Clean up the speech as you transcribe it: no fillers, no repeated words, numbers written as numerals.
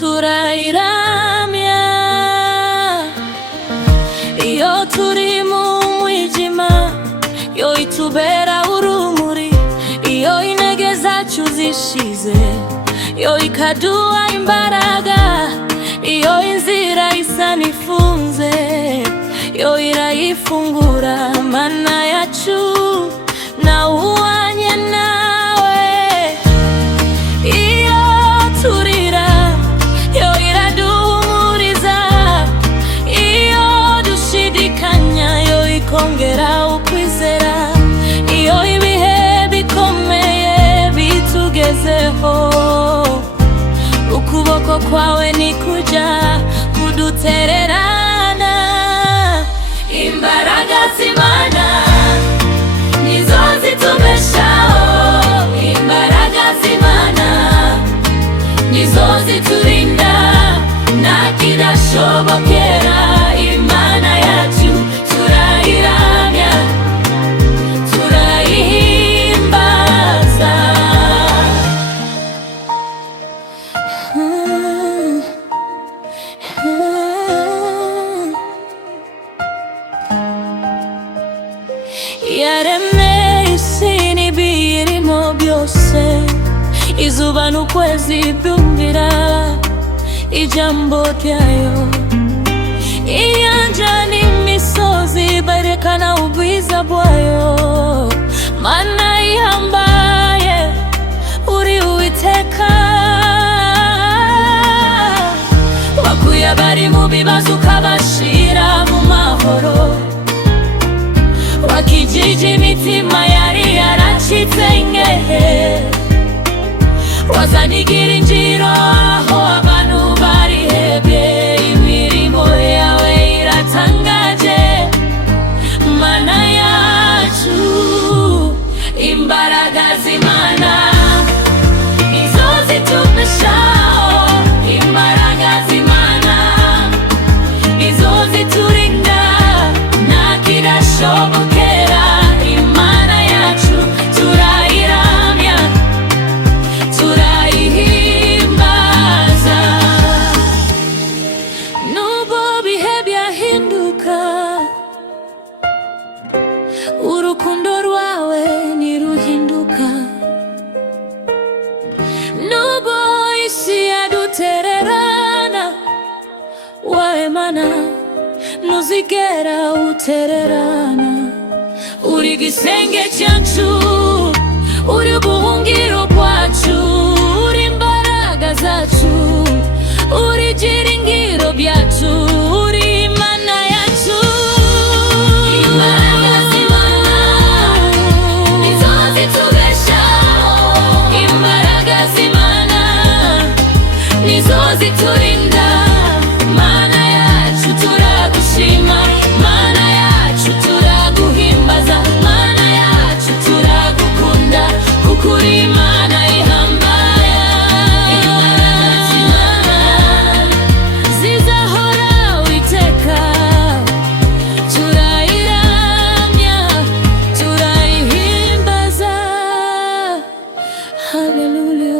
turayiramya. Iyo turi mu mwijima, yo itubera urumuri. Iyo intege zacu zishize, yo ikaduha imbaraga. Iyo inzira isa n'ifunze, yo irayifungura. Mana yacu nawuhanye nawe. Iyo turira, yo iraduhumuriza. Iyo dushidikanya, yo ikongera ukwizera. Iyo ibihe bikomeye bitugezeho, ukuboko kwawe nikuja kudutererana. Imbaraga z'Imana nizo zitubeshaho. Imbaraga z'Imana nizo ziturinda, nta kidashobokera Imana yacu. Turayiramya, turayihimbaza. Yaremye isi n'ibiyirimo byose, izuba n'ukwezi byumvira ijambo ryayo. Inyanja n'imisozi berekana ubwiza bwayo. Mana ihambaye, uri Uwiteka. Wakuye abari mu bibazo ukabashira mu mahoro. Wakijije imitima yari yaracitse ingehe. Wazanigira injiro aho abantu barihebye. Imirimo yawe iratangaje, Mana yacu. Imbaraga z'Imana nizo zitubeshaho. Imbaraga z'Imana nizo ziturinda, nta kidashobokera Imana yacu. Turayiramya, turayihimbaza. Nubwo bihe byahinduka, urukundo rwawe ntiruhinduka. Nubwo isi yadutererana, wowe Mana ntuzigera utererana. Uri gisenge cyacu, uri ubuhungiro bwacu. Uri imbaraga zacu, uri byiringiro byacu. Uri Imana yacu. Imbaraga z'Imana nizo zitubeshaho. Imbaraga z'Imana nizo ziturinda. Mana yacu turagushima, Mana yacu turaguhimbaza. Mana yacu turagukunda, kuko uri Imana ihambaye. Imbaraga z'Imana zizahora Uwiteka. Turayiramya, turayihimbaza. Hallelujah.